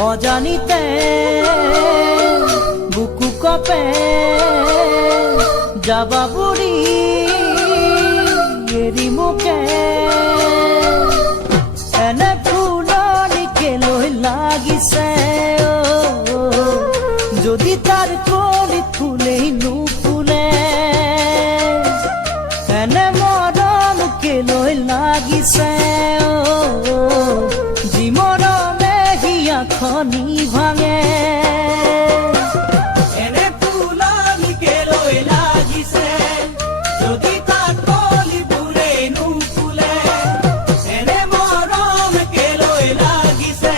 অজানিতে বুকু কপে যাবা বুঢ়ী এৰি মোকে এনে ফুলনিকে লৈ লাগিছে যদি তাৰ কলিত ফুলেই নুফুলে এনে মৰমকে লৈ লাগিছে যি মৰমে হিয়াখনি ভাঙে এনে ফুলনিকে লৈ লাগিছে যদি তাৰ কলিবোৰে নুফুলে এনে মৰমকে লৈ লাগিছে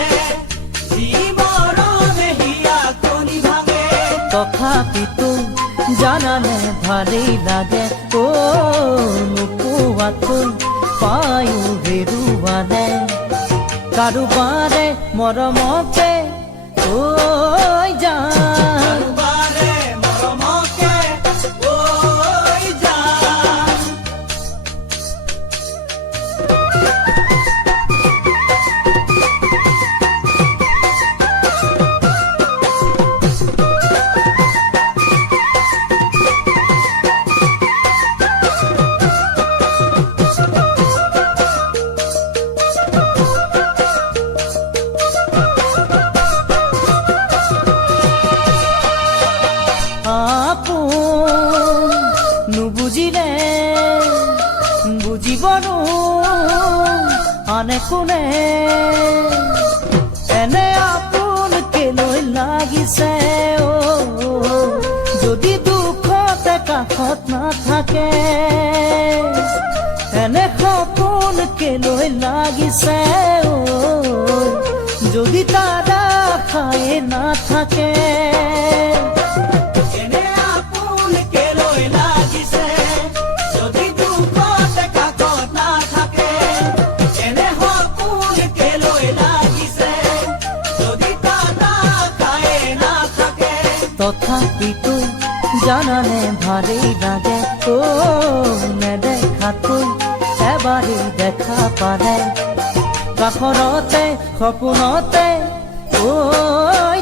যি মৰমে হিয়াখনি ভাঙে তথাপিতো জানানে ভালেই লাগে নোপোৱাতকৈ পায়ো হেৰুৱালে কাৰোবাৰে মৰমকে জান বাৰে মৰমকে ঐ জান আপোন নুবুজিলে বুজিবনো আনে কোনে এনে আপোনকে লৈ লাগিছে যদি দুখতে কাষত নাথাকে এনে সপোনকে লৈ লাগিছে যদি তাৰ আশাই নাথাকে এনে আপোনকে লৈ লাগিছে যদি দুখতে কাষত নাথাকে এনে সপোনকে লৈ লাগিছে যদি তাৰ আশাই নাথাকে তথাপিতো জানানে ভালেই লাগে নেদেখাতকৈ এবাৰেই দেখা পালে কাষৰতে সপোনতে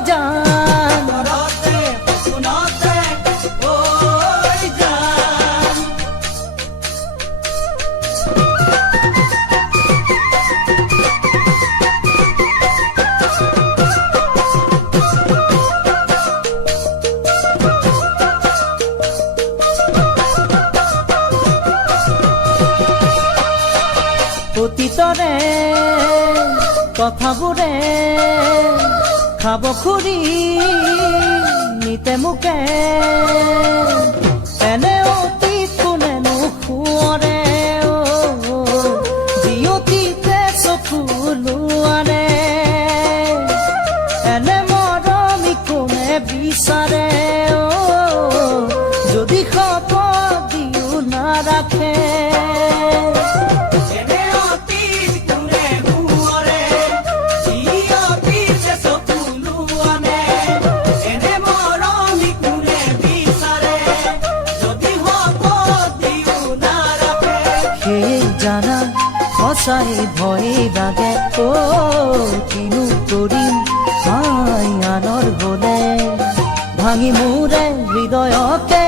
জান ঘৰতে সপোনতে ঐ জান অতীতৰে কথাবোৰে খাব খুৰি নিতে মোকে এনে অতীত কোনেনো সোঁৱৰে যি অতীতে চকু লোৱাৰে এনে মৰমি কোনে বিচাৰে যদি শপত দিও নাৰাখে এনে অতীত কোনে সোঁৱৰে যি অতীতে চকু লোৱানে এনে মৰমি কোনে বিচাৰে যদি শপত দিও নাৰাখে সেয়ে জানা সঁচাই ভয়ে লাগে কিনো কৰিম আনৰ হলে ভাঙি মোৰে হৃদয়কে